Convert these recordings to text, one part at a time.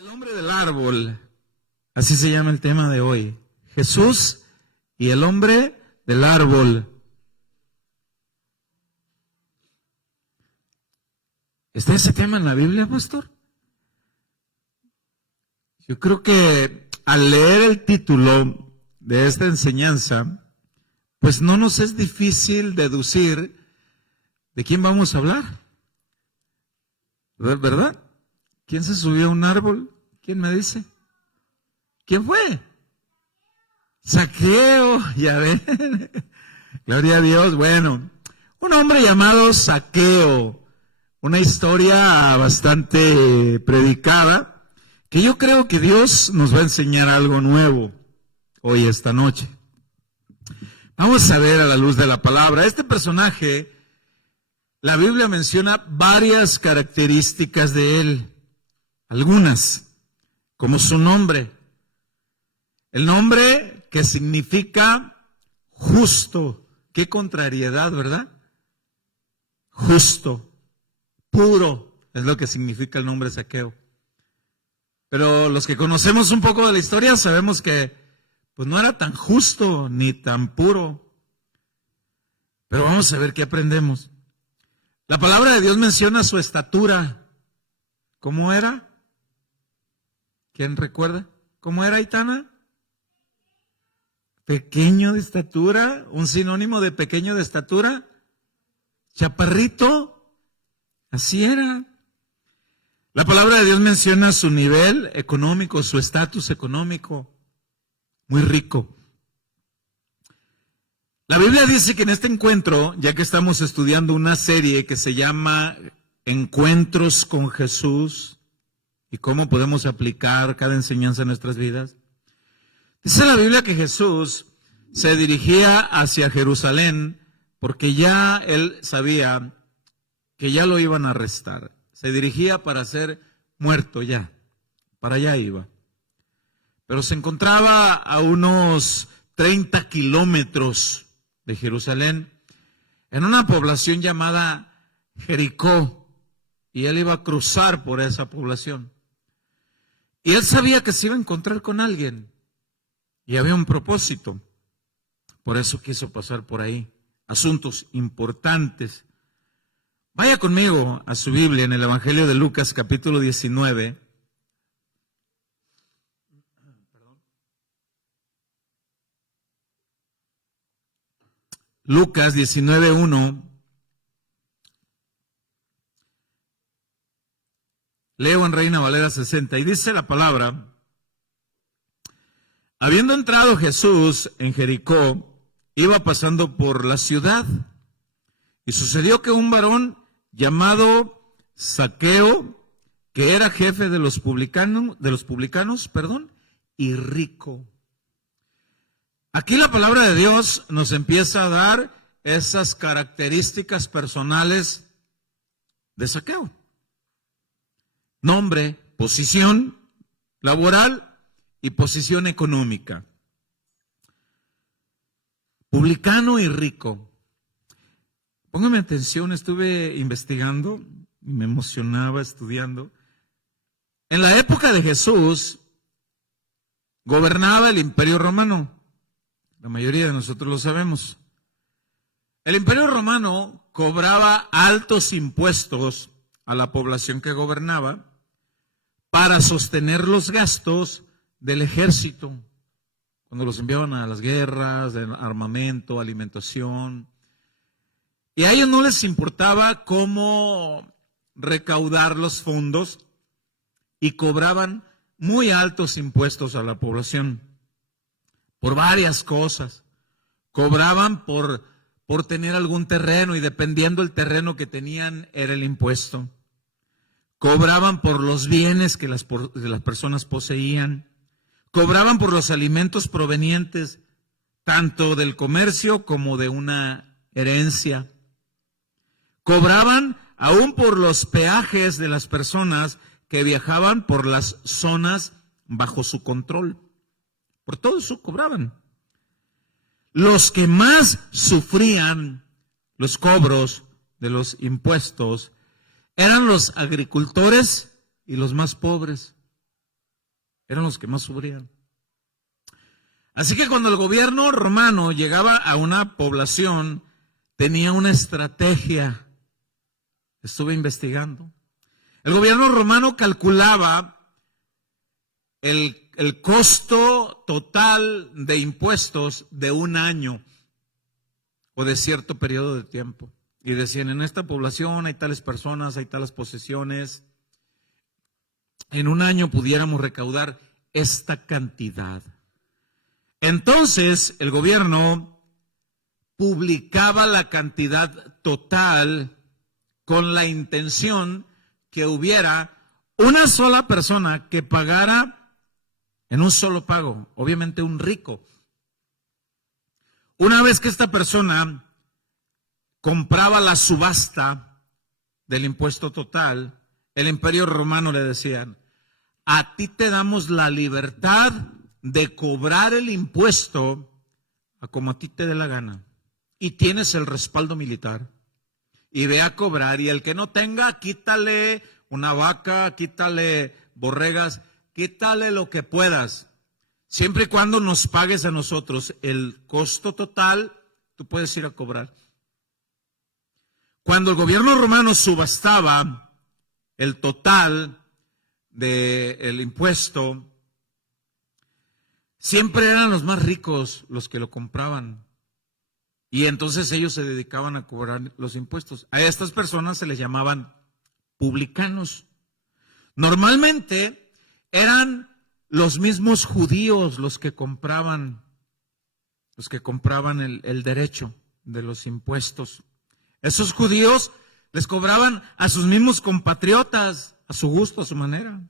El hombre del árbol, así se llama el tema de hoy. Jesús y el hombre del árbol. ¿Está ese tema en la Biblia, pastor? Yo creo que al leer el título de esta enseñanza, pues no nos es difícil deducir de quién vamos a hablar. ¿Verdad? ¿Quién se subió a un árbol? ¿Quién me dice? ¿Quién fue? Zaqueo, ya ven. Gloria a Dios. Bueno, un hombre llamado Zaqueo, una historia bastante predicada, que yo creo que Dios nos va a enseñar algo nuevo hoy, esta noche. Vamos a ver a la luz de la palabra. Este personaje, la Biblia menciona varias características de él, algunas, como su nombre. El nombre que significa justo. Qué contrariedad, ¿verdad? Justo, puro, es lo que significa el nombre Zaqueo. Pero los que conocemos un poco de la historia sabemos que pues no era tan justo ni tan puro. Pero vamos a ver qué aprendemos. La palabra de Dios menciona su estatura. ¿Cómo era? ¿Quién recuerda? ¿Cómo era, Aitana? Pequeño de estatura, un sinónimo de pequeño de estatura. Chaparrito, así era. La palabra de Dios menciona su nivel económico, su estatus económico, muy rico. La Biblia dice que en este encuentro, ya que estamos estudiando una serie que se llama Encuentros con Jesús y cómo podemos aplicar cada enseñanza en nuestras vidas, dice la Biblia que Jesús se dirigía hacia Jerusalén porque ya él sabía que ya lo iban a arrestar. Se dirigía para ser muerto ya, para allá iba. Pero se encontraba a unos 30 kilómetros de Jerusalén, en una población llamada Jericó, y él iba a cruzar por esa población. Y él sabía que se iba a encontrar con alguien, y había un propósito, por eso quiso pasar por ahí, asuntos importantes. Vaya conmigo a su Biblia en el Evangelio de Lucas, capítulo 19. Lucas 19:1. Leo en Reina Valera 60 y dice la palabra: habiendo entrado Jesús en Jericó, iba pasando por la ciudad, y sucedió que un varón llamado Zaqueo, que era jefe de los publicanos, y rico. Aquí la palabra de Dios nos empieza a dar esas características personales de Zaqueo. Nombre, posición laboral y posición económica. Publicano y rico. Póngame atención, estuve investigando, me emocionaba estudiando. En la época de Jesús, gobernaba el Imperio Romano. La mayoría de nosotros lo sabemos. El Imperio Romano cobraba altos impuestos a la población que gobernaba para sostener los gastos del ejército, cuando los enviaban a las guerras, de armamento, alimentación. Y a ellos no les importaba cómo recaudar los fondos y cobraban muy altos impuestos a la población por varias cosas. Cobraban por tener algún terreno y dependiendo del terreno que tenían era el impuesto. Cobraban por los bienes que las personas poseían. Cobraban por los alimentos provenientes tanto del comercio como de una herencia. Cobraban aún por los peajes de las personas que viajaban por las zonas bajo su control. Por todo eso cobraban. Los que más sufrían los cobros de los impuestos eran los agricultores y los más pobres. eran los que más sufrían. Así que cuando el gobierno romano llegaba a una población, tenía una estrategia. Estuve investigando. El gobierno romano calculaba el costo total de impuestos de un año o de cierto periodo de tiempo. Y decían, en esta población hay tales personas, hay tales posesiones. En un año pudiéramos recaudar esta cantidad. Entonces, el gobierno publicaba la cantidad total con la intención que hubiera una sola persona que pagara en un solo pago, obviamente un rico. Una vez que esta persona compraba la subasta del impuesto total, el Imperio Romano le decían, a ti te damos la libertad de cobrar el impuesto a como a ti te dé la gana. Y tienes el respaldo militar. Y ve a cobrar. Y el que no tenga, quítale una vaca, quítale borregas, quítale lo que puedas. Siempre y cuando nos pagues a nosotros el costo total, tú puedes ir a cobrar. Cuando el gobierno romano subastaba el total del impuesto, siempre eran los más ricos los que lo compraban. Y entonces ellos se dedicaban a cobrar los impuestos. A estas personas se les llamaban publicanos. Normalmente eran los mismos judíos los que compraban el derecho de los impuestos. Esos judíos les cobraban a sus mismos compatriotas, a su gusto, a su manera.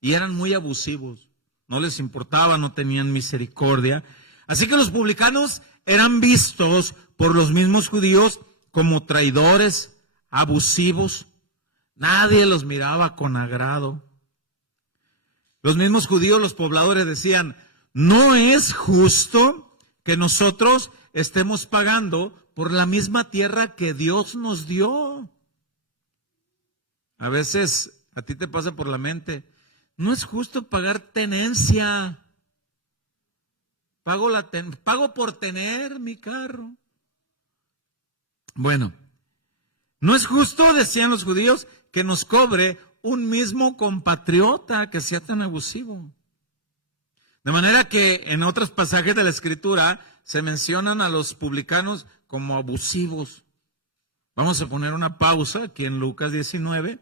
Y eran muy abusivos. No les importaba, no tenían misericordia. Así que los publicanos eran vistos por los mismos judíos como traidores, abusivos. Nadie los miraba con agrado. Los mismos judíos, los pobladores decían, no es justo que nosotros estemos pagando por la misma tierra que Dios nos dio. A veces a ti te pasa por la mente, no es justo pagar tenencia. Pago por tener mi carro. Bueno, no es justo, decían los judíos, que nos cobre un mismo compatriota que sea tan abusivo. De manera que en otros pasajes de la Escritura se mencionan a los publicanos como abusivos. Vamos a poner una pausa aquí en Lucas 19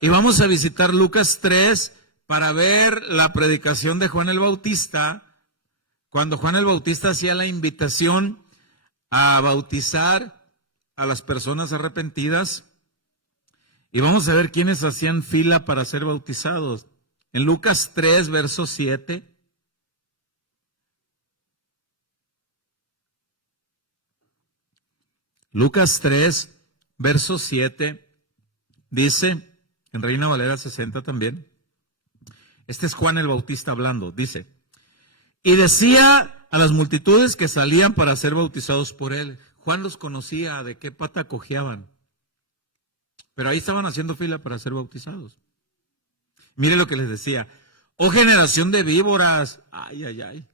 y vamos a visitar Lucas 3 para ver la predicación de Juan el Bautista, cuando Juan el Bautista hacía la invitación a bautizar a las personas arrepentidas. Y vamos a ver quiénes hacían fila para ser bautizados. En Lucas 3, verso 7. Lucas 3, verso 7, dice, en Reina Valera 60 también, este es Juan el Bautista hablando, dice, y decía a las multitudes que salían para ser bautizados por él. Juan los conocía de qué pata cojeaban, pero ahí estaban haciendo fila para ser bautizados. Mire lo que les decía, oh generación de víboras, ay, ay, ay.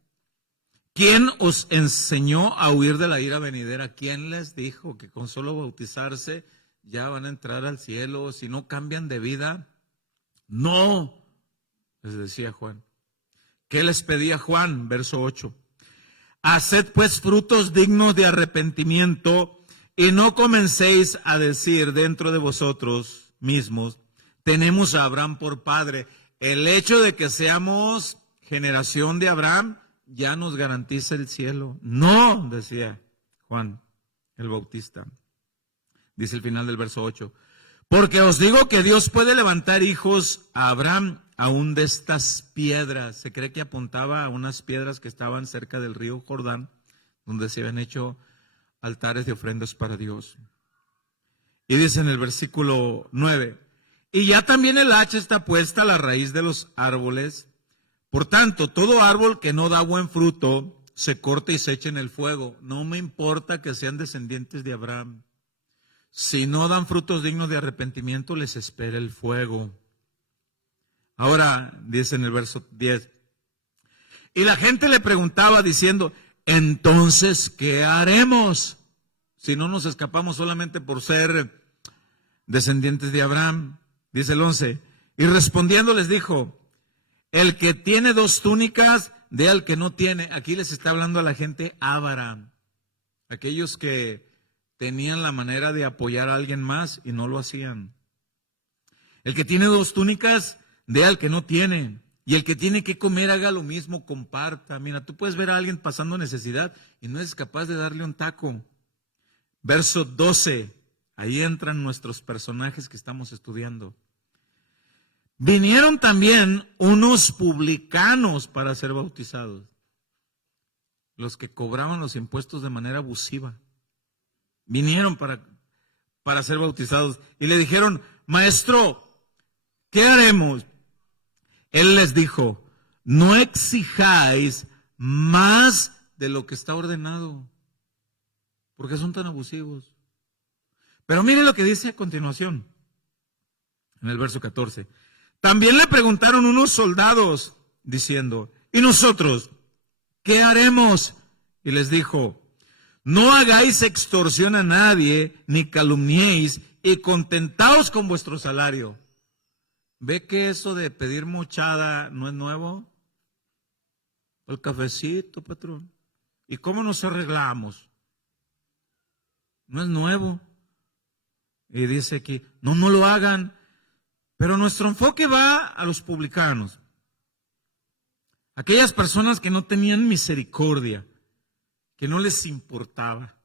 ¿Quién os enseñó a huir de la ira venidera? ¿Quién les dijo que con solo bautizarse ya van a entrar al cielo si no cambian de vida? No, les decía Juan. ¿Qué les pedía Juan? Verso 8. Haced pues frutos dignos de arrepentimiento y no comencéis a decir dentro de vosotros mismos, tenemos a Abraham por padre. El hecho de que seamos generación de Abraham ya nos garantiza el cielo. No, decía Juan el Bautista. Dice el final del verso 8. Porque os digo que Dios puede levantar hijos a Abraham aún de estas piedras. Se cree que apuntaba a unas piedras que estaban cerca del río Jordán, donde se habían hecho altares de ofrendas para Dios. Y dice en el versículo 9, y ya también el hacha está puesta a la raíz de los árboles. Por tanto, todo árbol que no da buen fruto se corta y se echa en el fuego. No me importa que sean descendientes de Abraham. Si no dan frutos dignos de arrepentimiento, les espera el fuego. Ahora dice en el verso 10, y la gente le preguntaba diciendo, entonces, ¿qué haremos si no nos escapamos solamente por ser descendientes de Abraham? Dice el 11, y respondiendo les dijo, el que tiene 2 túnicas, dé al que no tiene. Aquí les está hablando a la gente avara, aquellos que tenían la manera de apoyar a alguien más y no lo hacían. El que tiene 2 túnicas, dé al que no tiene. Y el que tiene que comer, haga lo mismo, comparta. Mira, tú puedes ver a alguien pasando necesidad y no eres capaz de darle un taco. Verso 12, ahí entran nuestros personajes que estamos estudiando. Vinieron también unos publicanos para ser bautizados, los que cobraban los impuestos de manera abusiva. Vinieron para ser bautizados y le dijeron, maestro, ¿qué haremos? Él les dijo, no exijáis más de lo que está ordenado, porque son tan abusivos. Pero miren lo que dice a continuación, en el verso 14. También le preguntaron unos soldados, diciendo, ¿y nosotros qué haremos? Y les dijo, no hagáis extorsión a nadie, ni calumniéis, y contentaos con vuestro salario. ¿Ve que eso de pedir mochada no es nuevo? El cafecito, patrón. ¿Y cómo nos arreglamos? No es nuevo. Y dice aquí, no lo hagan. Pero nuestro enfoque va a los publicanos. Aquellas personas que no tenían misericordia, que no les importaba.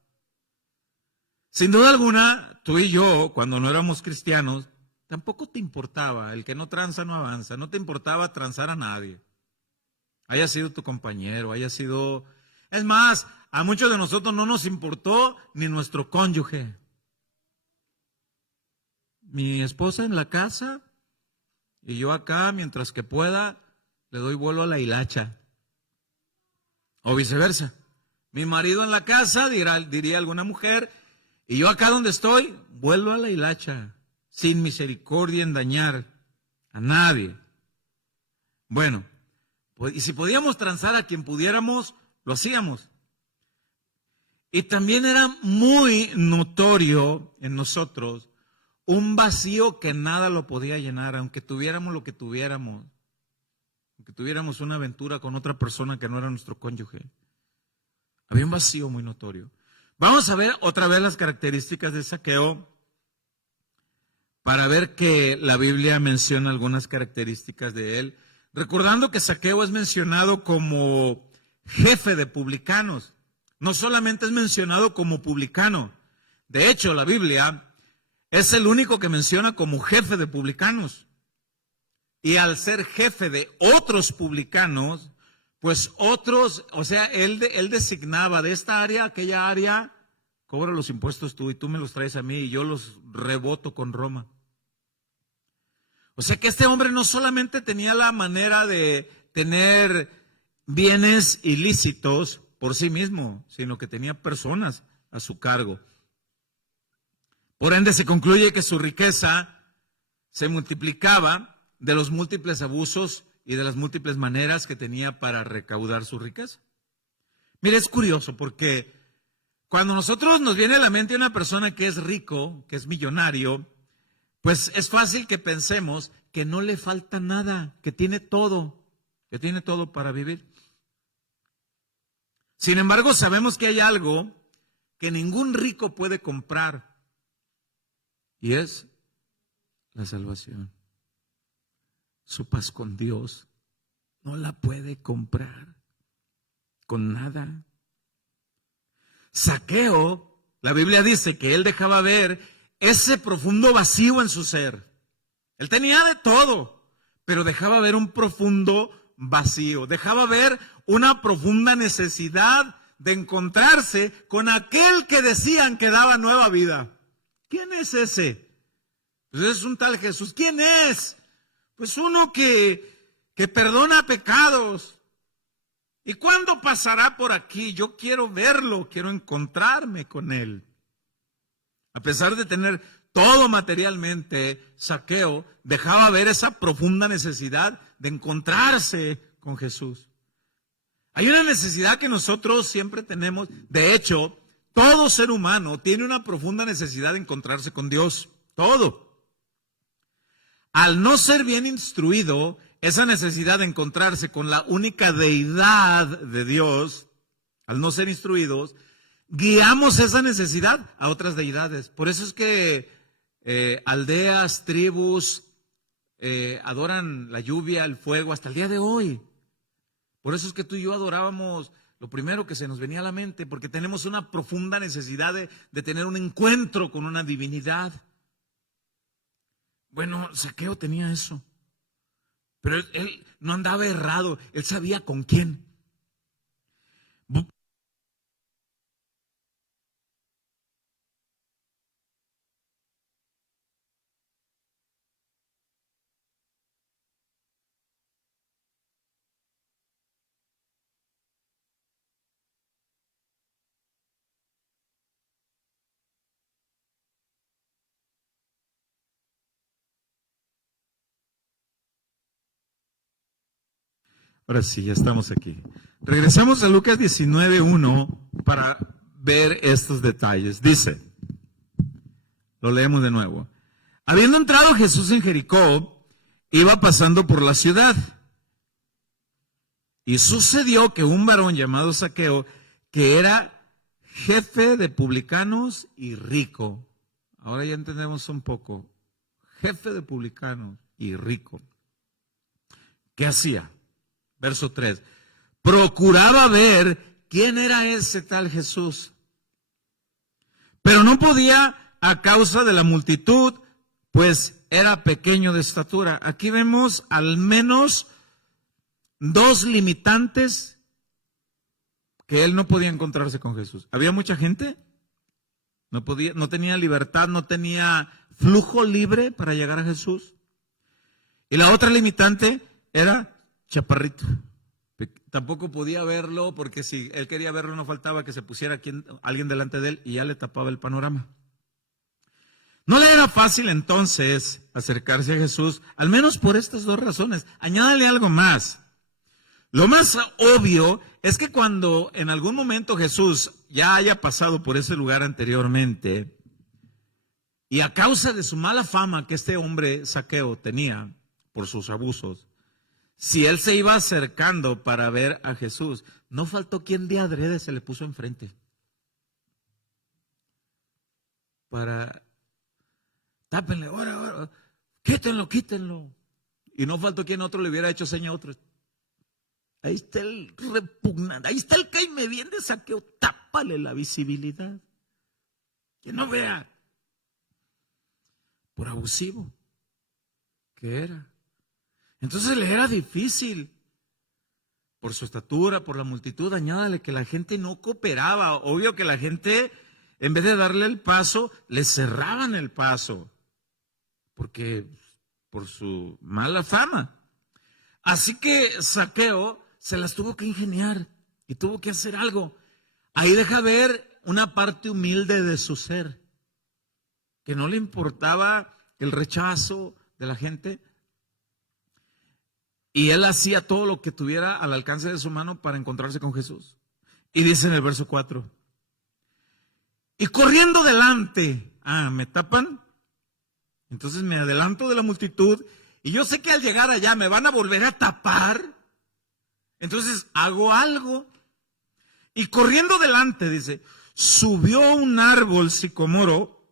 Sin duda alguna, tú y yo, cuando no éramos cristianos, tampoco te importaba. El que no tranza no avanza. No te importaba transar a nadie. Haya sido tu compañero, haya sido... Es más, a muchos de nosotros no nos importó ni nuestro cónyuge. Mi esposa en la casa y yo acá, mientras que pueda, le doy vuelo a la hilacha. O viceversa. Mi marido en la casa, diría alguna mujer, y yo acá donde estoy, vuelo a la hilacha, sin misericordia en dañar a nadie. Bueno, pues, y si podíamos transar a quien pudiéramos, lo hacíamos. Y también era muy notorio en nosotros un vacío que nada lo podía llenar, aunque tuviéramos lo que tuviéramos, aunque tuviéramos una aventura con otra persona que no era nuestro cónyuge. Había un vacío muy notorio. Vamos a ver otra vez las características de Zaqueo para ver que la Biblia menciona algunas características de él, recordando que Zaqueo es mencionado como jefe de publicanos. No solamente es mencionado como publicano, de hecho la Biblia es el único que menciona como jefe de publicanos. Y al ser jefe de otros publicanos, pues otros, o sea, él designaba de esta área a aquella área, cobra los impuestos tú y tú me los traes a mí y yo los reboto con Roma. O sea que este hombre no solamente tenía la manera de tener bienes ilícitos por sí mismo, sino que tenía personas a su cargo. Por ende, se concluye que su riqueza se multiplicaba de los múltiples abusos y de las múltiples maneras que tenía para recaudar su riqueza. Mire, es curioso porque cuando nosotros nos viene a la mente una persona que es rico, que es millonario, pues es fácil que pensemos que no le falta nada, que tiene todo para vivir. Sin embargo, sabemos que hay algo que ningún rico puede comprar. Y es la salvación. Su paz con Dios no la puede comprar con nada. Zaqueo, la Biblia dice que él dejaba ver ese profundo vacío en su ser. Él tenía de todo, pero dejaba ver un profundo vacío. Dejaba ver una profunda necesidad de encontrarse con aquel que decían que daba nueva vida. ¿Quién es ese? Pues es un tal Jesús. ¿Quién es? Pues uno que perdona pecados. ¿Y cuándo pasará por aquí? Yo quiero verlo, quiero encontrarme con él. A pesar de tener todo materialmente, Zaqueo dejaba ver esa profunda necesidad de encontrarse con Jesús. Hay una necesidad que nosotros siempre tenemos. De hecho, todo ser humano tiene una profunda necesidad de encontrarse con Dios. Todo. Al no ser bien instruido, esa necesidad de encontrarse con la única deidad de Dios, al no ser instruidos, guiamos esa necesidad a otras deidades. Por eso es que aldeas, tribus, adoran la lluvia, el fuego, hasta el día de hoy. Por eso es que tú y yo adorábamos lo primero que se nos venía a la mente, porque tenemos una profunda necesidad de tener un encuentro con una divinidad. Bueno, Zaqueo tenía eso, pero él no andaba errado, él sabía con quién. Ahora sí, ya estamos aquí. Regresamos a Lucas 19:1 para ver estos detalles. Dice, lo leemos de nuevo. Habiendo entrado Jesús en Jericó, iba pasando por la ciudad. Y sucedió que un varón llamado Zaqueo, que era jefe de publicanos y rico. Ahora ya entendemos un poco. Jefe de publicanos y rico. ¿Qué hacía? Verso 3. Procuraba ver quién era ese tal Jesús. Pero no podía a causa de la multitud, pues era pequeño de estatura. Aquí vemos al menos dos limitantes que él no podía encontrarse con Jesús. Había mucha gente, no tenía libertad, no tenía flujo libre para llegar a Jesús. Y la otra limitante era chaparrito. Tampoco podía verlo, porque si él quería verlo no faltaba que se pusiera alguien delante de él y ya le tapaba el panorama. No le era fácil entonces acercarse a Jesús, al menos por estas dos razones. Añádale algo más. Lo más obvio es que cuando en algún momento Jesús ya haya pasado por ese lugar anteriormente, y a causa de su mala fama que este hombre Zaqueo tenía por sus abusos, si él se iba acercando para ver a Jesús, no faltó quien de adrede se le puso enfrente. Para, tápenle, ahora, quítenlo. Y no faltó quien otro le hubiera hecho seña a otro. Ahí está el repugnante, ahí está el caime bien de Zaqueo, tápale la visibilidad. Que no vea. Por abusivo que era. Entonces le era difícil, por su estatura, por la multitud. Añádale que la gente no cooperaba. Obvio que la gente, en vez de darle el paso, le cerraban el paso, porque por su mala fama. Así que Zaqueo se las tuvo que ingeniar y tuvo que hacer algo. Ahí deja ver una parte humilde de su ser, que no le importaba el rechazo de la gente. Y él hacía todo lo que tuviera al alcance de su mano para encontrarse con Jesús. Y dice en el verso 4, y corriendo delante, me tapan, entonces me adelanto de la multitud, y yo sé que al llegar allá me van a volver a tapar, entonces hago algo. Y corriendo delante, dice, subió un árbol sicomoro,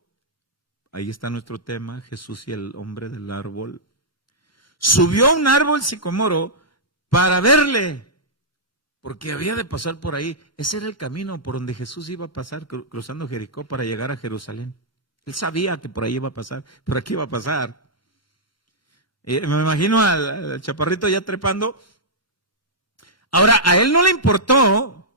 ahí está nuestro tema, Jesús y el hombre del árbol. Subió un árbol sicomoro para verle, porque había de pasar por ahí. Ese era el camino por donde Jesús iba a pasar, cruzando Jericó para llegar a Jerusalén. Él sabía que por ahí iba a pasar, por aquí iba a pasar. Me imagino al chaparrito ya trepando. Ahora, a él no le importó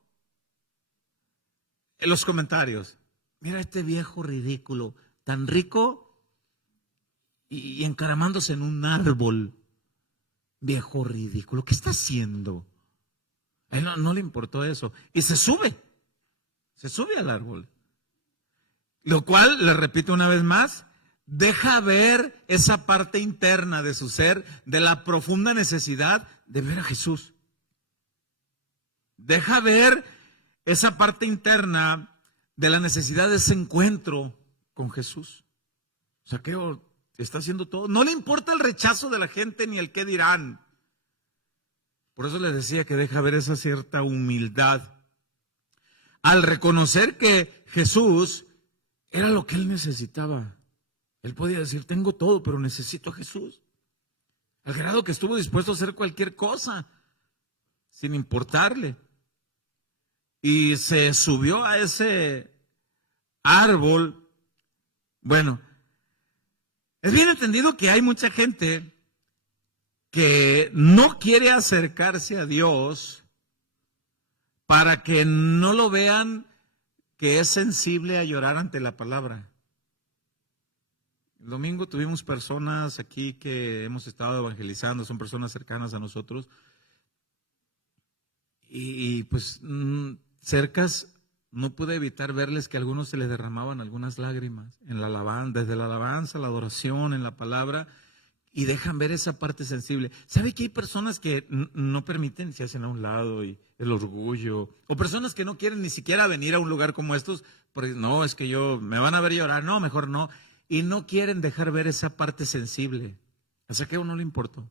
en los comentarios. Mira este viejo ridículo, tan rico y encaramándose en un árbol. Viejo ridículo, ¿qué está haciendo? A él no le importó eso. Y se sube al árbol. Lo cual, le repito una vez más, deja ver esa parte interna de su ser, de la profunda necesidad de ver a Jesús. Deja ver esa parte interna de la necesidad de ese encuentro con Jesús. Zaqueo está haciendo todo. No le importa el rechazo de la gente ni el qué dirán. Por eso les decía que deja ver esa cierta humildad al reconocer que Jesús era lo que él necesitaba. Él podía decir, tengo todo, pero necesito a Jesús. Al grado que estuvo dispuesto a hacer cualquier cosa, sin importarle. Y se subió a ese árbol. Bueno, es bien entendido que hay mucha gente que no quiere acercarse a Dios para que no lo vean que es sensible a llorar ante la palabra. El domingo tuvimos personas aquí que hemos estado evangelizando, son personas cercanas a nosotros, y pues cercas no pude evitar verles que a algunos se les derramaban algunas lágrimas en la alabanza, desde la alabanza, la adoración, en la palabra, y dejan ver esa parte sensible. ¿Sabe que hay personas que no permiten, se hacen a un lado, y el orgullo, o personas que no quieren ni siquiera venir a un lugar como estos, porque no, es que me van a ver llorar, no, mejor no, y no quieren dejar ver esa parte sensible? A Zaqueo no le importó.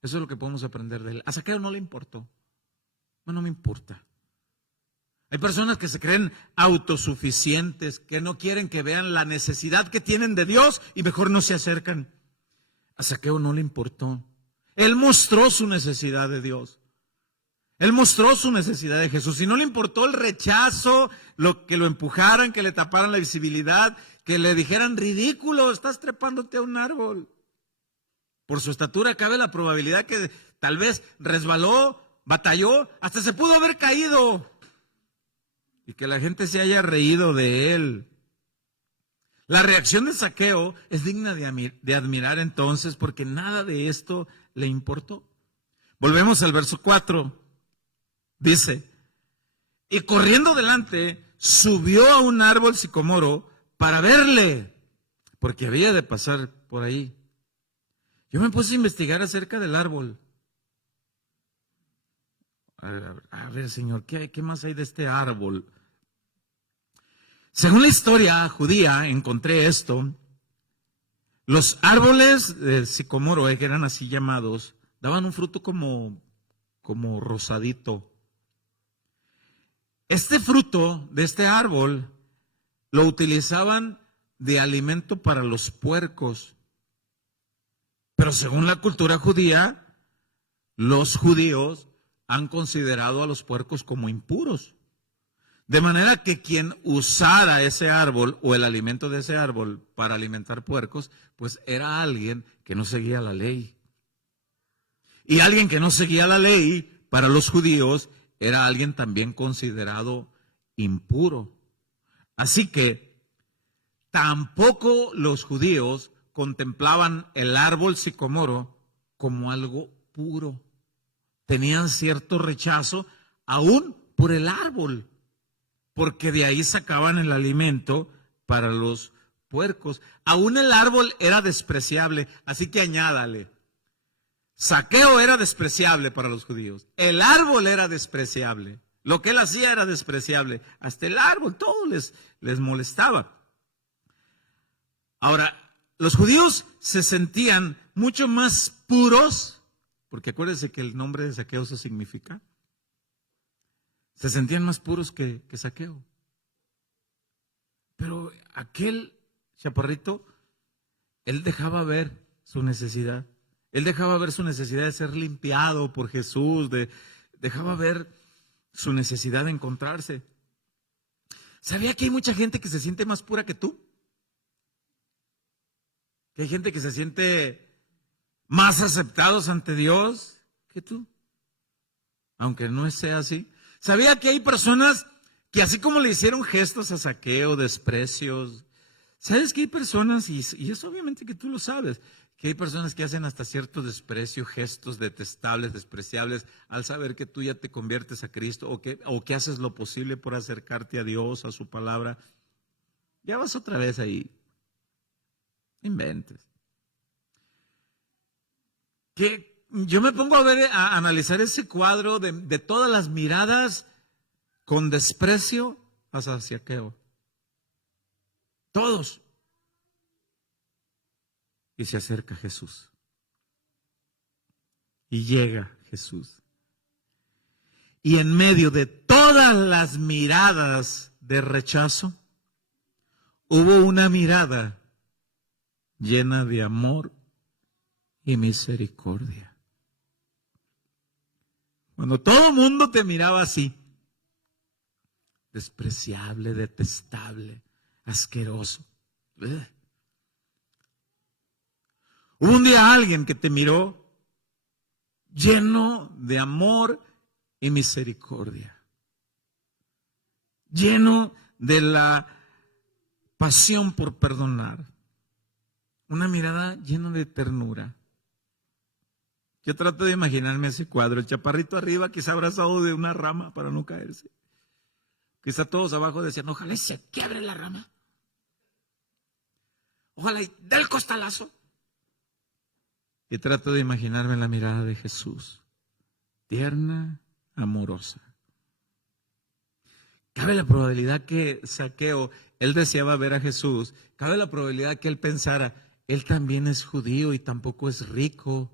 Eso es lo que podemos aprender de él. A Zaqueo no le importó. No me importa. Hay personas que se creen autosuficientes, que no quieren que vean la necesidad que tienen de Dios y mejor no se acercan. A Zaqueo no le importó. Él mostró su necesidad de Dios. Él mostró su necesidad de Jesús. Y no le importó el rechazo, que lo empujaran, que le taparan la visibilidad, que le dijeran, ridículo, estás trepándote a un árbol. Por su estatura cabe la probabilidad que tal vez resbaló, batalló, hasta se pudo haber caído. Y que la gente se haya reído de él. La reacción de Zaqueo es digna de admirar entonces, porque nada de esto le importó. Volvemos al verso 4. Dice, y corriendo delante, subió a un árbol sicomoro para verle, porque había de pasar por ahí. Yo me puse a investigar acerca del árbol. A ver, Señor, ¿qué más hay de este árbol? Según la historia judía, encontré esto. Los árboles de sicomoro, que eran así llamados, daban un fruto como rosadito. Este fruto de este árbol lo utilizaban de alimento para los puercos. Pero según la cultura judía, los judíos han considerado a los puercos como impuros. De manera que quien usara ese árbol o el alimento de ese árbol para alimentar puercos, pues era alguien que no seguía la ley. Y alguien que no seguía la ley, para los judíos, era alguien también considerado impuro. Así que tampoco los judíos contemplaban el árbol sicomoro como algo puro. Tenían cierto rechazo aún por el árbol, porque de ahí sacaban el alimento para los puercos. Aún el árbol era despreciable, así que añádale. Zaqueo era despreciable para los judíos. El árbol era despreciable. Lo que él hacía era despreciable. Hasta el árbol, todo les molestaba. Ahora, los judíos se sentían mucho más puros, porque acuérdense que el nombre de Zaqueo eso significa. Se sentían más puros que Zaqueo. Pero aquel chaparrito, él dejaba ver su necesidad. Él dejaba ver su necesidad de ser limpiado por Jesús. Dejaba ver su necesidad de encontrarse. ¿Sabía que hay mucha gente que se siente más pura que tú? Que hay gente que se siente más aceptados ante Dios que tú. Aunque no sea así. ¿Sabía que hay personas que así como le hicieron gestos a Zaqueo, desprecios? ¿Sabes que hay personas, y eso obviamente que tú lo sabes, que hay personas que hacen hasta cierto desprecio, gestos detestables, despreciables, al saber que tú ya te conviertes a Cristo o que haces lo posible por acercarte a Dios, a su palabra? Ya vas otra vez ahí. Inventes. Que yo me pongo a analizar ese cuadro de todas las miradas con desprecio hacia Zaqueo. Todos. Y se acerca Jesús. Y llega Jesús. Y en medio de todas las miradas de rechazo, hubo una mirada llena de amor y misericordia. Cuando todo el mundo te miraba así, despreciable, detestable, asqueroso. Hubo un día alguien que te miró lleno de amor y misericordia, lleno de la pasión por perdonar, una mirada llena de ternura. Yo trato de imaginarme ese cuadro, el chaparrito arriba, quizá abrazado de una rama para no caerse. Quizá todos abajo decían, ojalá se quiebre la rama. Ojalá y dé el costalazo. Y trato de imaginarme la mirada de Jesús, tierna, amorosa. Cabe la probabilidad que Zaqueo, él deseaba ver a Jesús, cabe la probabilidad que él pensara, él también es judío y tampoco es rico.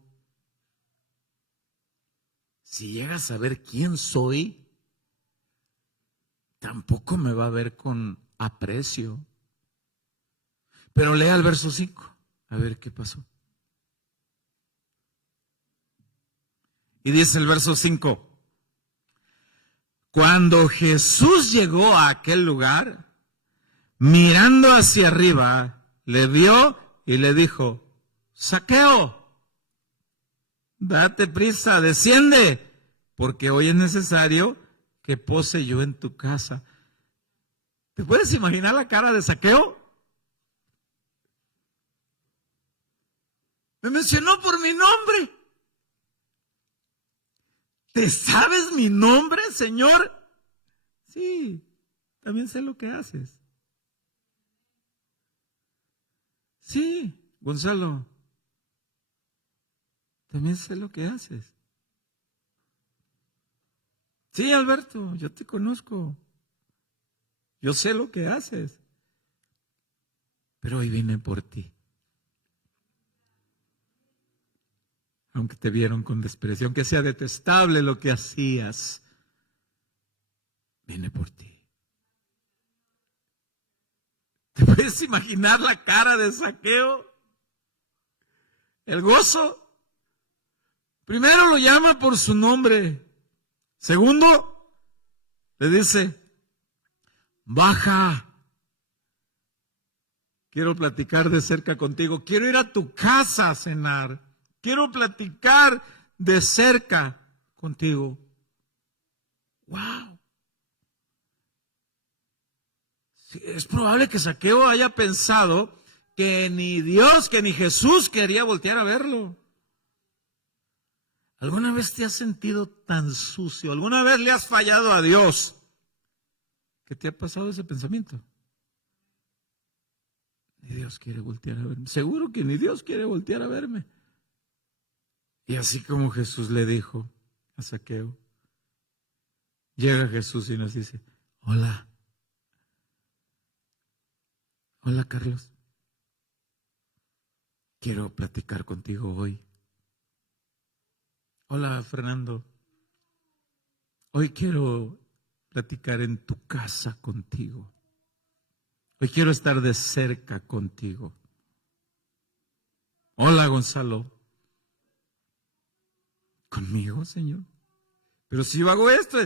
Si llega a saber quién soy, tampoco me va a ver con aprecio. Pero lea el verso 5, a ver qué pasó. Y dice el verso 5, cuando Jesús llegó a aquel lugar, mirando hacia arriba, le vio y le dijo, Zaqueo, date prisa, desciende, porque hoy es necesario que pose yo en tu casa. ¿Te puedes imaginar la cara de Zaqueo? Me mencionó por mi nombre. ¿Te sabes mi nombre, Señor? Sí, también sé lo que haces. Sí, Gonzalo, también sé lo que haces. Sí, Alberto, yo te conozco. Yo sé lo que haces. Pero hoy vine por ti. Aunque te vieron con desprecio, aunque sea detestable lo que hacías, vine por ti. ¿Te puedes imaginar la cara de Zaqueo? El gozo. Primero lo llama por su nombre. Segundo, le dice, baja. Quiero platicar de cerca contigo. Quiero ir a tu casa a cenar. Quiero platicar de cerca contigo. ¡Wow! Sí, es probable que Zaqueo haya pensado que ni Dios, que ni Jesús quería voltear a verlo. ¿Alguna vez te has sentido tan sucio? ¿Alguna vez le has fallado a Dios? ¿Qué te ha pasado ese pensamiento? Ni Dios quiere voltear a verme. Seguro que ni Dios quiere voltear a verme. Y así como Jesús le dijo a Zaqueo, llega Jesús y nos dice, hola. Hola, Carlos. Quiero platicar contigo hoy. Hola, Fernando. Hoy quiero platicar en tu casa contigo. Hoy quiero estar de cerca contigo. Hola, Gonzalo. ¿Conmigo, Señor? Pero si yo hago esto,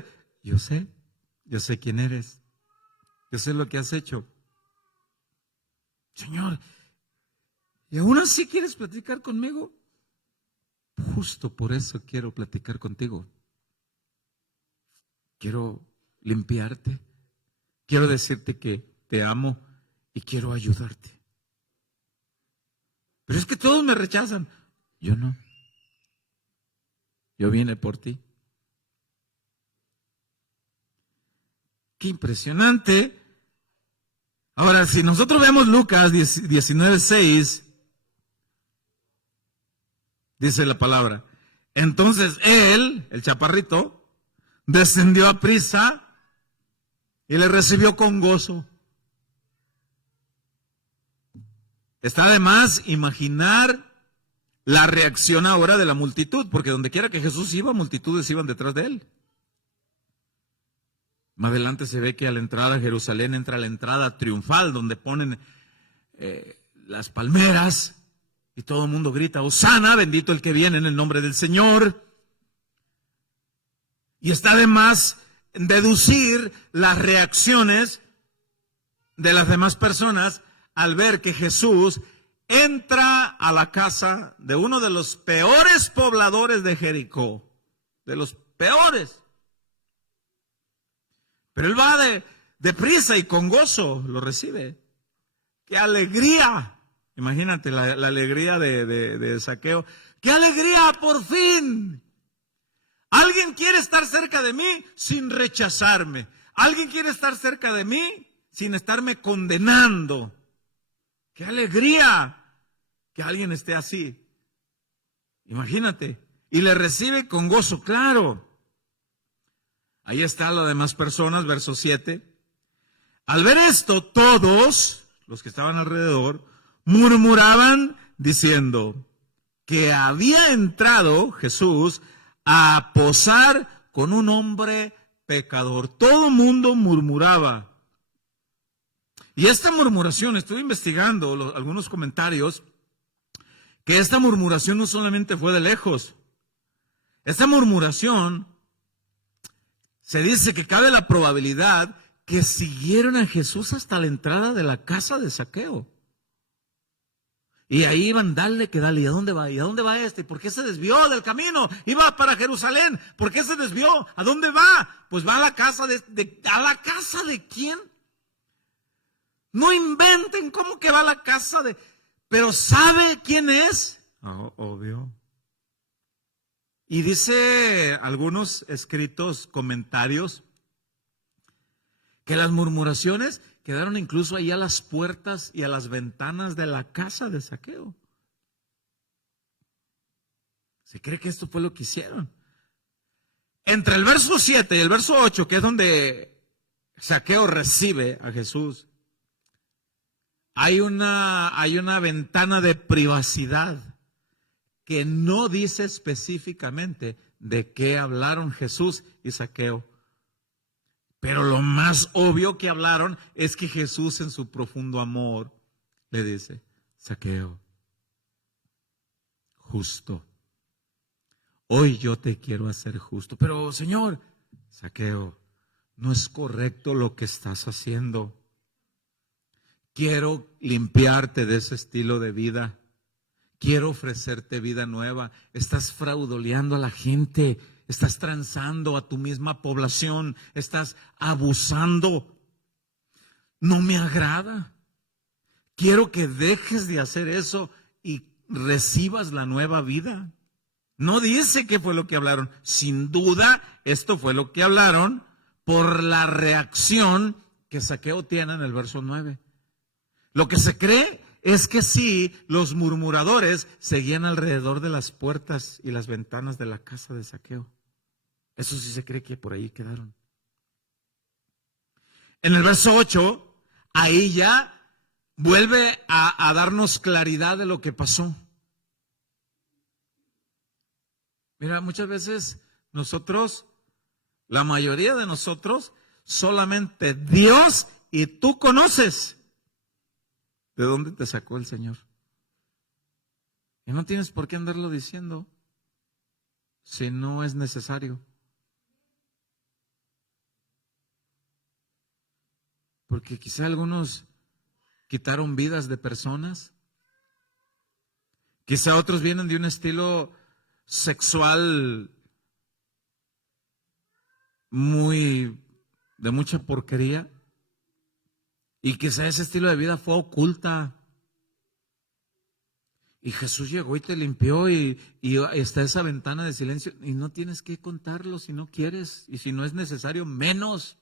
yo sé quién eres. Yo sé lo que has hecho. Señor, ¿y aún así quieres platicar conmigo? Justo por eso quiero platicar contigo. Quiero limpiarte. Quiero decirte que te amo y quiero ayudarte. Pero es que todos me rechazan. Yo no. Yo vine por ti. Qué impresionante. Ahora, si nosotros vemos Lucas 19:6, dice la palabra. Entonces él, el chaparrito, descendió a prisa y le recibió con gozo. Está de más imaginar la reacción ahora de la multitud, porque donde quiera que Jesús iba, multitudes iban detrás de él. Más adelante se ve que a la entrada a Jerusalén entra la entrada triunfal, donde ponen las palmeras y todo el mundo grita, Hosana, bendito el que viene en el nombre del Señor. Y está de más deducir las reacciones de las demás personas al ver que Jesús entra a la casa de uno de los peores pobladores de Jericó, de los peores. Pero él va de prisa y con gozo lo recibe. ¡Qué alegría! Imagínate la alegría de Zaqueo. ¡Qué alegría por fin! Alguien quiere estar cerca de mí sin rechazarme. Alguien quiere estar cerca de mí sin estarme condenando. ¡Qué alegría que alguien esté así! Imagínate. Y le recibe con gozo, claro. Ahí están las demás personas, verso 7. Al ver esto, todos los que estaban alrededor murmuraban diciendo que había entrado Jesús a posar con un hombre pecador. Todo el mundo murmuraba. Y esta murmuración, estuve investigando algunos comentarios, que esta murmuración no solamente fue de lejos. Esta murmuración, se dice que cabe la probabilidad que siguieron a Jesús hasta la entrada de la casa de Zaqueo. Y ahí iban, dale que dale, ¿y a dónde va? ¿Y a dónde va este? ¿Por qué se desvió del camino? Iba para Jerusalén. ¿Por qué se desvió? ¿A dónde va? Pues va a la casa ¿a la casa de quién? No inventen cómo que va a la casa de... Pero ¿sabe quién es? Obvio. Y dice algunos escritos, comentarios, que las murmuraciones quedaron incluso ahí a las puertas y a las ventanas de la casa de Zaqueo. Se cree que esto fue lo que hicieron. Entre el verso 7 y el verso 8, que es donde Zaqueo recibe a Jesús, hay una ventana de privacidad que no dice específicamente de qué hablaron Jesús y Zaqueo. Pero lo más obvio que hablaron es que Jesús, en su profundo amor, le dice: Zaqueo, justo, hoy yo te quiero hacer justo. Pero Señor, Zaqueo, no es correcto lo que estás haciendo. Quiero limpiarte de ese estilo de vida. Quiero ofrecerte vida nueva. Estás fraudoleando a la gente. Estás transando a tu misma población. Estás abusando. No me agrada. Quiero que dejes de hacer eso y recibas la nueva vida. No dice qué fue lo que hablaron. Sin duda, esto fue lo que hablaron por la reacción que Zaqueo tiene en el verso 9. Lo que se cree es que sí, los murmuradores seguían alrededor de las puertas y las ventanas de la casa de Zaqueo. Eso sí se cree que por ahí quedaron. En el verso 8, ahí ya vuelve a darnos claridad de lo que pasó. Mira, muchas veces nosotros, la mayoría de nosotros, solamente Dios y tú conoces de dónde te sacó el Señor. Y no tienes por qué andarlo diciendo si no es necesario. Porque quizá algunos quitaron vidas de personas. Quizá otros vienen de un estilo sexual de mucha porquería. Y quizá ese estilo de vida fue oculta. Y Jesús llegó y te limpió y está esa ventana de silencio. Y no tienes que contarlo si no quieres. Y si no es necesario, menos.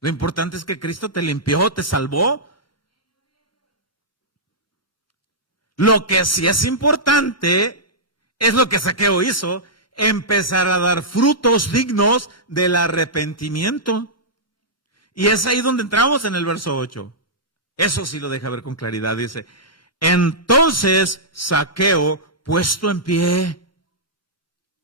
Lo importante es que Cristo te limpió, te salvó. Lo que sí es importante es lo que Zaqueo hizo, empezar a dar frutos dignos del arrepentimiento. Y es ahí donde entramos en el verso 8. Eso sí lo deja ver con claridad. Dice, entonces Zaqueo, puesto en pie.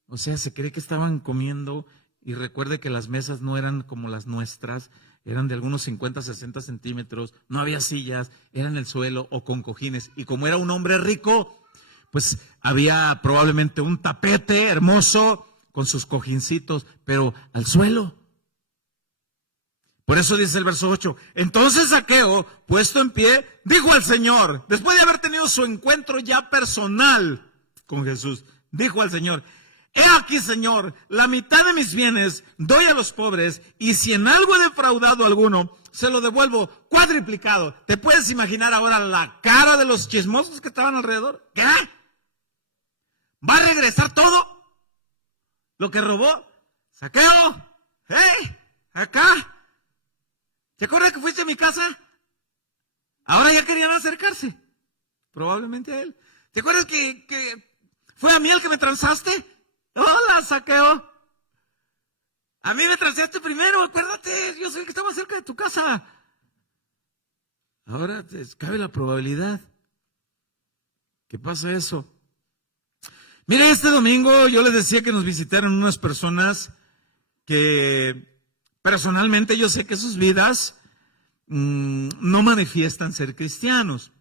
O sea, se cree que estaban comiendo, y recuerde que las mesas no eran como las nuestras, eran de algunos 50, 60 centímetros, no había sillas, era en el suelo o con cojines. Y como era un hombre rico, pues había probablemente un tapete hermoso con sus cojincitos, pero al suelo. Por eso dice el verso 8, entonces Zaqueo, puesto en pie, dijo al Señor, después de haber tenido su encuentro ya personal con Jesús, dijo al Señor, he aquí, Señor, la mitad de mis bienes doy a los pobres, y si en algo he defraudado a alguno, se lo devuelvo cuadriplicado. ¿Te puedes imaginar ahora la cara de los chismosos que estaban alrededor? ¿Qué? ¿Va a regresar todo lo que robó? Zaqueo, hey, acá. ¿Te acuerdas que fuiste a mi casa? Ahora ya querían acercarse, probablemente a él. ¿Te acuerdas que fue a mí el que me transaste? Hola, Zaqueo. A mí me transaste primero, acuérdate, yo soy el que estaba cerca de tu casa. Ahora cabe la probabilidad que pase eso. Mire, este domingo yo les decía que nos visitaron unas personas que personalmente yo sé que sus vidas no manifiestan ser cristianos.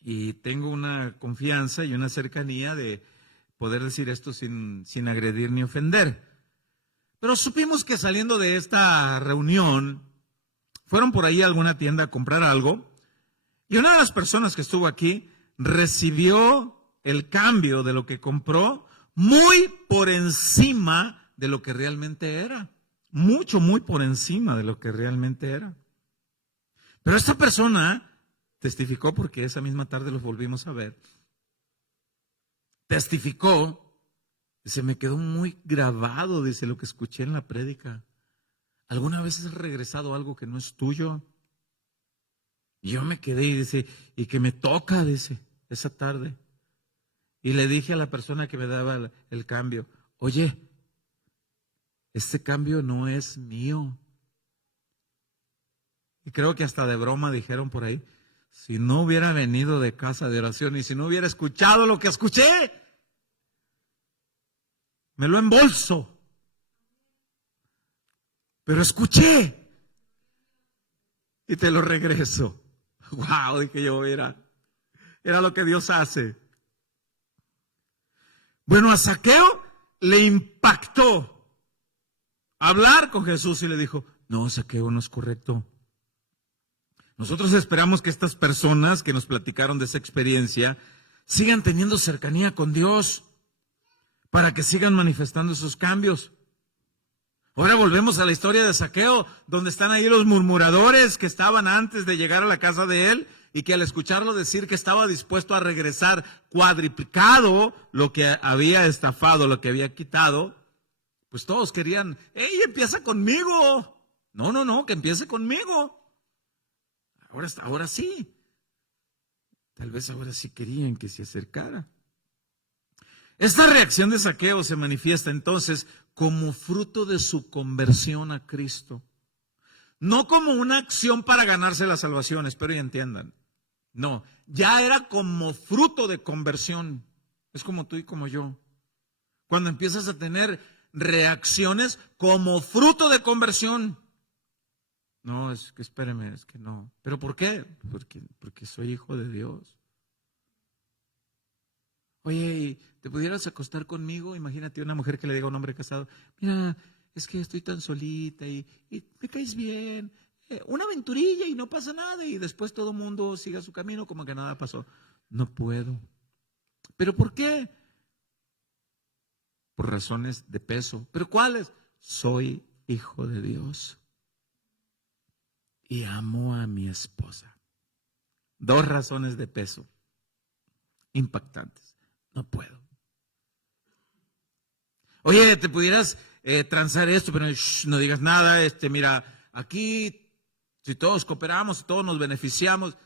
Y tengo una confianza y una cercanía de poder decir esto sin agredir ni ofender. Pero supimos que saliendo de esta reunión, fueron por ahí a alguna tienda a comprar algo, y una de las personas que estuvo aquí recibió el cambio de lo que compró muy por encima de lo que realmente era. Muy por encima de lo que realmente era. Pero esta persona testificó, porque esa misma tarde los volvimos a ver, testificó, se me quedó muy grabado, dice, lo que escuché en la prédica. ¿Alguna vez has regresado algo que no es tuyo? Y yo me quedé y dice, y que me toca, dice, esa tarde. Y le dije a la persona que me daba el cambio, oye, este cambio no es mío. Y creo que hasta de broma dijeron por ahí, si no hubiera venido de casa de oración y si no hubiera escuchado lo que escuché, me lo embolso. Pero escuché y te lo regreso. Wow, dije yo, era lo que Dios hace. Bueno, a Zaqueo le impactó hablar con Jesús y le dijo, no, Zaqueo, no es correcto. Nosotros esperamos que estas personas que nos platicaron de esa experiencia sigan teniendo cercanía con Dios para que sigan manifestando esos cambios. Ahora volvemos a la historia de Zaqueo, donde están ahí los murmuradores que estaban antes de llegar a la casa de él y que al escucharlo decir que estaba dispuesto a regresar cuadriplicado lo que había estafado, lo que había quitado, pues todos querían, ¡hey, empieza conmigo! No, que empiece conmigo. Ahora sí. Tal vez ahora sí querían que se acercara. Esta reacción de Zaqueo se manifiesta entonces como fruto de su conversión a Cristo. No como una acción para ganarse la salvación, espero y entiendan. No, ya era como fruto de conversión. Es como tú y como yo. Cuando empiezas a tener reacciones como fruto de conversión. No, es que espéreme, es que no. ¿Pero por qué? Porque soy hijo de Dios. Oye, ¿te pudieras acostar conmigo? Imagínate una mujer que le diga a un hombre casado, mira, es que estoy tan solita y me caes bien, una aventurilla y no pasa nada, y después todo el mundo siga su camino como que nada pasó. No puedo. ¿Pero por qué? Por razones de peso. ¿Pero cuáles? Soy hijo de Dios y amo a mi esposa. 2 razones de peso impactantes. No puedo. Oye, te pudieras transar esto, pero no digas nada. Mira, aquí, si todos cooperamos, si todos nos beneficiamos,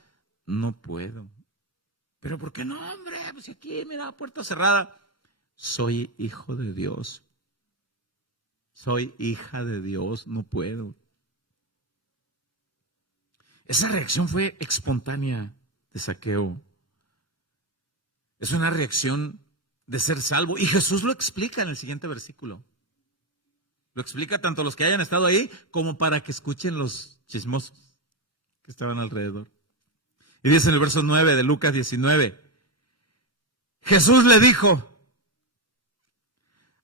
no puedo. Pero ¿por qué no, hombre? Pues aquí, mira, puerta cerrada. Soy hijo de Dios. Soy hija de Dios, no puedo. Esa reacción fue espontánea de Zaqueo. Es una reacción de ser salvo. Y Jesús lo explica en el siguiente versículo. Lo explica tanto a los que hayan estado ahí como para que escuchen los chismosos que estaban alrededor. Y dice en el verso 9 de Lucas 19, Jesús le dijo,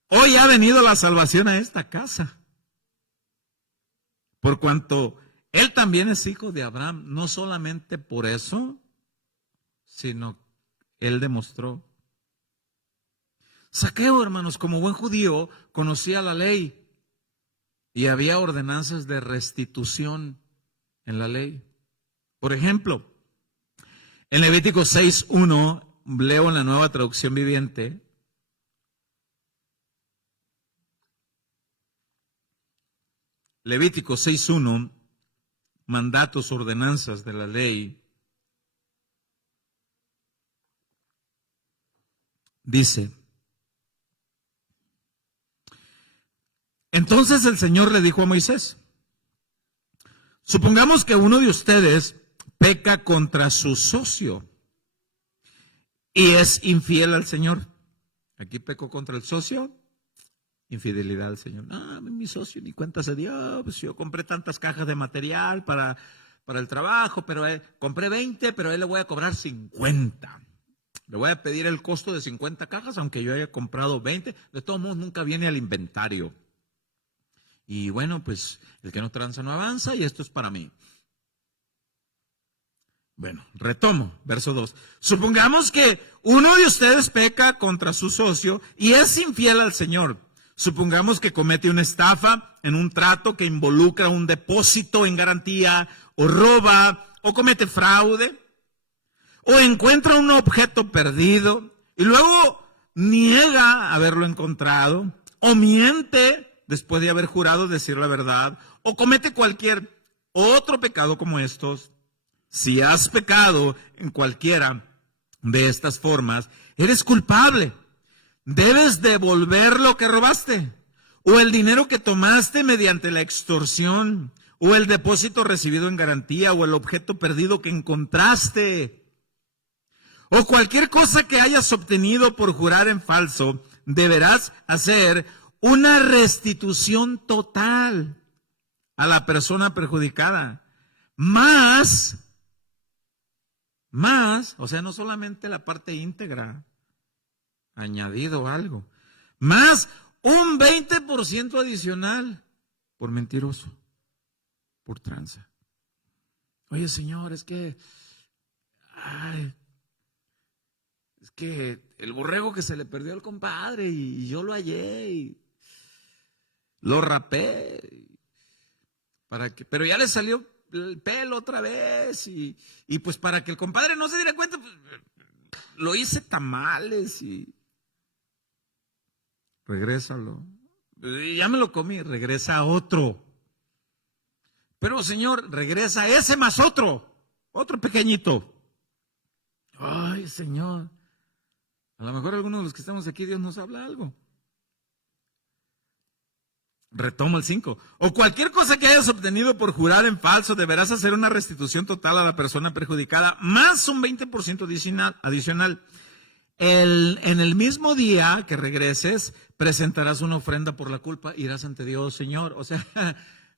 hoy ha venido la salvación a esta casa, por cuanto él también es hijo de Abraham, no solamente por eso, sino él demostró. Zaqueo, hermanos, como buen judío, conocía la ley y había ordenanzas de restitución en la ley. Por ejemplo, en Levítico 6:1, leo en la Nueva Traducción Viviente, Levítico 6:1, mandatos, ordenanzas de la ley, dice, entonces el Señor le dijo a Moisés, supongamos que uno de ustedes peca contra su socio y es infiel al Señor. Aquí pecó contra el socio, infidelidad al Señor. No, mi socio ni cuenta se dio, pues yo compré tantas cajas de material para el trabajo, pero compré 20, pero a él le voy a cobrar 50. Le voy a pedir el costo de 50 cajas, aunque yo haya comprado 20. De todos modos, nunca viene al inventario. Y bueno, pues el que no tranza no avanza y esto es para mí. Bueno, retomo, verso 2. Supongamos que uno de ustedes peca contra su socio y es infiel al Señor. Supongamos que comete una estafa en un trato que involucra un depósito en garantía, o roba, o comete fraude, o encuentra un objeto perdido y luego niega haberlo encontrado, o miente después de haber jurado decir la verdad, o comete cualquier otro pecado como estos. Si has pecado en cualquiera de estas formas, eres culpable. Debes devolver lo que robaste, o el dinero que tomaste mediante la extorsión, o el depósito recibido en garantía, o el objeto perdido que encontraste, o cualquier cosa que hayas obtenido por jurar en falso. Deberás hacer una restitución total a la persona perjudicada, más, o sea, no solamente la parte íntegra, añadido algo, más un 20% adicional por mentiroso, por tranza. Oye, Señor, es que el borrego que se le perdió al compadre y yo lo hallé y lo rapé, pero ya le salió el pelo otra vez y pues para que el compadre no se diera cuenta, pues, lo hice tamales y regrésalo. Ya me lo comí, regresa otro. Pero Señor, regresa ese más otro pequeñito. Ay, Señor, a lo mejor algunos de los que estamos aquí, Dios nos habla algo. Retomo el 5. O cualquier cosa que hayas obtenido por jurar en falso, deberás hacer una restitución total a la persona perjudicada, más un 20% adicional. En el mismo día que regreses, presentarás una ofrenda por la culpa, irás ante Dios, Señor. O sea,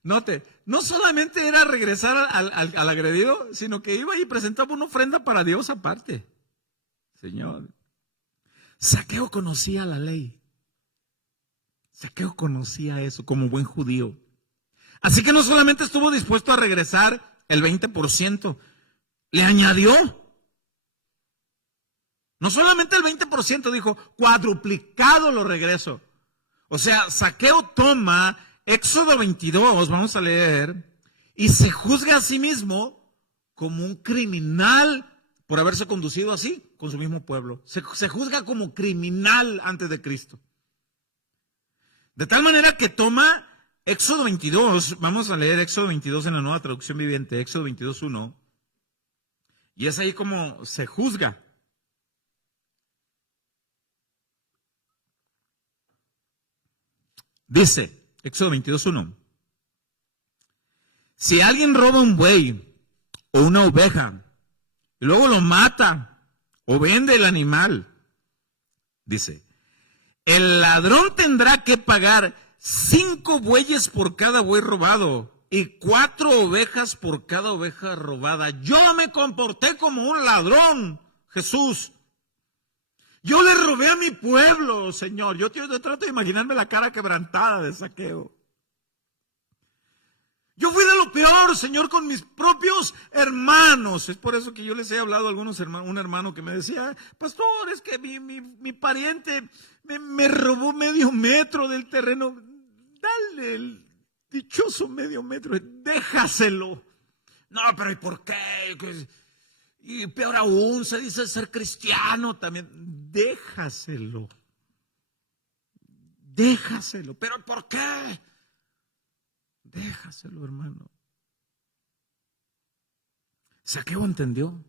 note, no solamente era regresar al agredido, sino que iba y presentaba una ofrenda para Dios aparte. Señor. Zaqueo conocía la ley. Zaqueo conocía eso como buen judío. Así que no solamente estuvo dispuesto a regresar el 20%, le añadió. No solamente el 20%, dijo, cuadruplicado lo regreso. O sea, Zaqueo toma Éxodo 22, vamos a leer, y se juzga a sí mismo como un criminal por haberse conducido así con su mismo pueblo. Se juzga como criminal antes de Cristo. De tal manera que toma Éxodo 22, vamos a leer Éxodo 22 en la Nueva Traducción Viviente, Éxodo 22:1, y es ahí como se juzga. Dice, Éxodo 22:1. Si alguien roba un buey o una oveja y luego lo mata o vende el animal, dice, el ladrón tendrá que pagar 5 bueyes por cada buey robado y 4 ovejas por cada oveja robada. Yo me comporté como un ladrón, Jesús. Yo le robé a mi pueblo, Señor. Yo trato de imaginarme la cara quebrantada de Zaqueo. Yo fui de lo peor, Señor, con mis propios hermanos. Es por eso que yo les he hablado a algunos hermanos, un hermano que me decía, pastor, es que mi pariente me robó medio metro del terreno. Dale el dichoso medio metro, déjaselo. No, pero ¿y por qué? Y peor aún, se dice ser cristiano también. Déjaselo. Déjaselo. ¿Pero por qué? Déjaselo, hermano. Zaqueo entendió.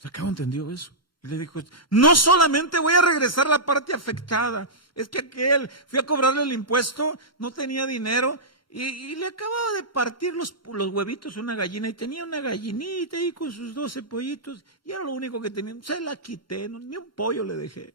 Zaqueo entendió eso. Y le dijo, no solamente voy a regresar la parte afectada, es que aquel, fui a cobrarle el impuesto, no tenía dinero, y le acababa de partir los huevitos a una gallina, y tenía una gallinita ahí con sus 12 pollitos, y era lo único que tenía, se la quité, ni un pollo le dejé.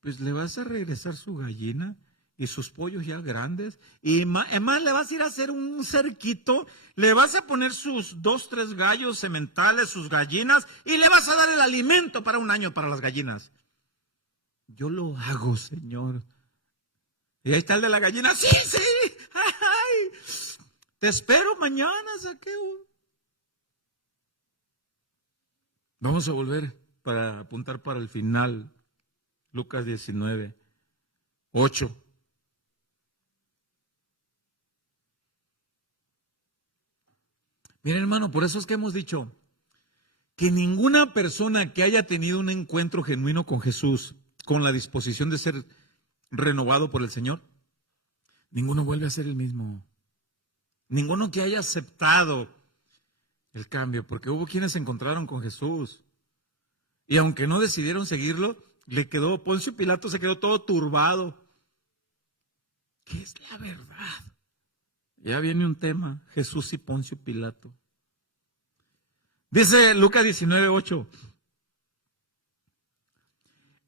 Pues le vas a regresar su gallina y sus pollos ya grandes, y además le vas a ir a hacer un cerquito, le vas a poner sus 2, 3 gallos sementales, sus gallinas, y le vas a dar el alimento para un año para las gallinas. Yo lo hago, Señor. Y ahí está el de la gallina, sí, ay, te espero mañana, Zaqueo. Vamos a volver para apuntar para el final. Lucas 19:8. Miren, hermano, por eso es que hemos dicho que ninguna persona que haya tenido un encuentro genuino con Jesús, con la disposición de ser renovado por el Señor, ninguno vuelve a ser el mismo. Ninguno que haya aceptado el cambio, porque hubo quienes se encontraron con Jesús y aunque no decidieron seguirlo, le quedó, Poncio Pilato se quedó todo turbado. ¿Qué es la verdad? Ya viene un tema, Jesús y Poncio Pilato. Dice Lucas 19:8.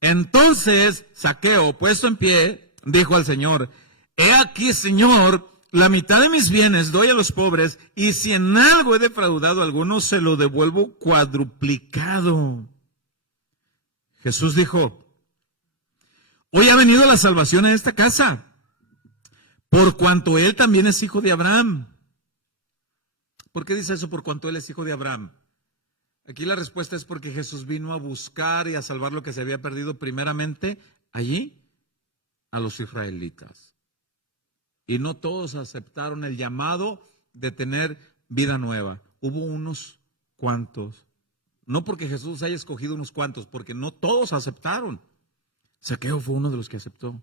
Entonces Zaqueo, puesto en pie, dijo al Señor, he aquí, Señor, la mitad de mis bienes doy a los pobres, y si en algo he defraudado a alguno, se lo devuelvo cuadruplicado. Jesús dijo, hoy ha venido la salvación a esta casa, por cuanto él también es hijo de Abraham. ¿Por qué dice eso? Por cuanto él es hijo de Abraham. Aquí la respuesta es porque Jesús vino a buscar y a salvar lo que se había perdido primeramente allí a los israelitas. Y no todos aceptaron el llamado de tener vida nueva. Hubo unos cuantos. No porque Jesús haya escogido unos cuantos, porque no todos aceptaron. Zaqueo fue uno de los que aceptó.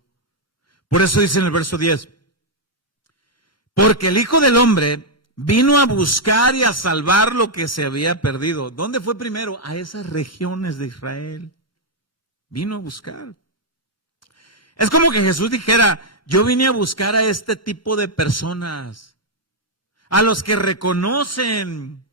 Por eso dice en el verso 10, porque el Hijo del Hombre vino a buscar y a salvar lo que se había perdido. ¿Dónde fue primero? A esas regiones de Israel. Vino a buscar. Es como que Jesús dijera, yo vine a buscar a este tipo de personas, a los que reconocen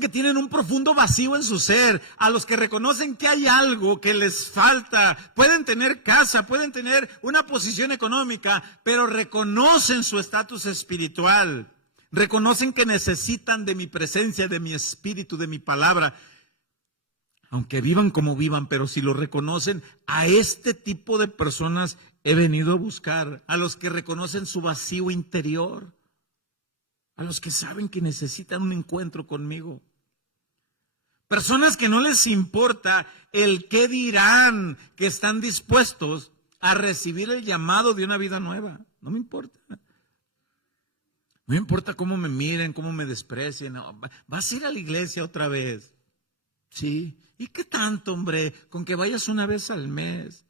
que tienen un profundo vacío en su ser, a los que reconocen que hay algo que les falta. Pueden tener casa, pueden tener una posición económica, pero reconocen su estatus espiritual. Reconocen que necesitan de mi presencia, de mi espíritu, de mi palabra. Aunque vivan como vivan, pero si lo reconocen, a este tipo de personas he venido a buscar, a los que reconocen su vacío interior, a los que saben que necesitan un encuentro conmigo. Personas que no les importa el qué dirán, que están dispuestos a recibir el llamado de una vida nueva. No me importa. No me importa cómo me miren, cómo me desprecien. No, vas a ir a la iglesia otra vez. Sí. ¿Y qué tanto, hombre? Con que vayas una vez al mes.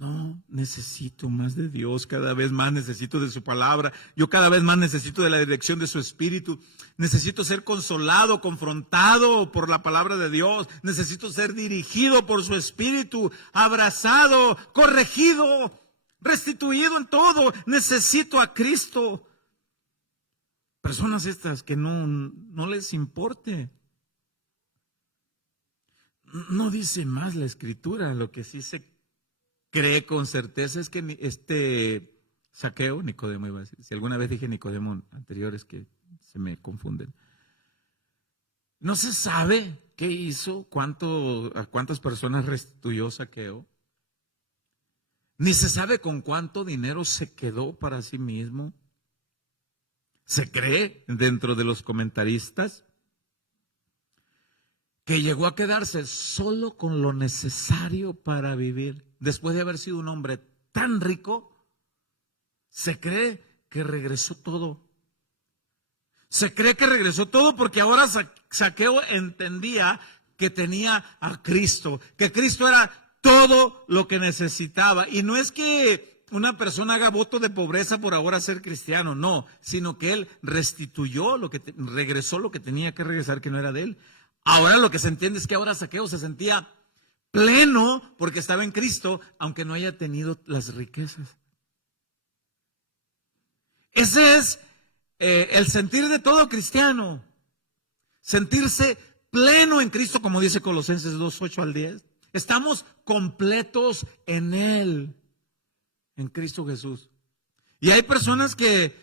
No, necesito más de Dios, cada vez más necesito de su palabra, yo cada vez más necesito de la dirección de su Espíritu, necesito ser consolado, confrontado por la palabra de Dios, necesito ser dirigido por su Espíritu, abrazado, corregido, restituido en todo, necesito a Cristo. Personas estas que no les importe. No dice más la Escritura, lo que sí se cree con certeza es que Zaqueo, Nicodemo iba a decir, si alguna vez dije Nicodemo anteriores que se me confunden, no se sabe qué hizo, a cuántas personas restituyó Zaqueo, ni se sabe con cuánto dinero se quedó para sí mismo. Se cree dentro de los comentaristas que llegó a quedarse solo con lo necesario para vivir. Después de haber sido un hombre tan rico, se cree que regresó todo. Se cree que regresó todo porque ahora Zaqueo entendía que tenía a Cristo, que Cristo era todo lo que necesitaba. Y no es que una persona haga voto de pobreza por ahora ser cristiano, no, sino que él regresó lo que tenía que regresar, que no era de él. Ahora lo que se entiende es que ahora Zaqueo se sentía pleno porque estaba en Cristo, aunque no haya tenido las riquezas. Ese es el sentir de todo cristiano, sentirse pleno en Cristo, como dice Colosenses 2:8 al 10. Estamos completos en Él, en Cristo Jesús. Y hay personas que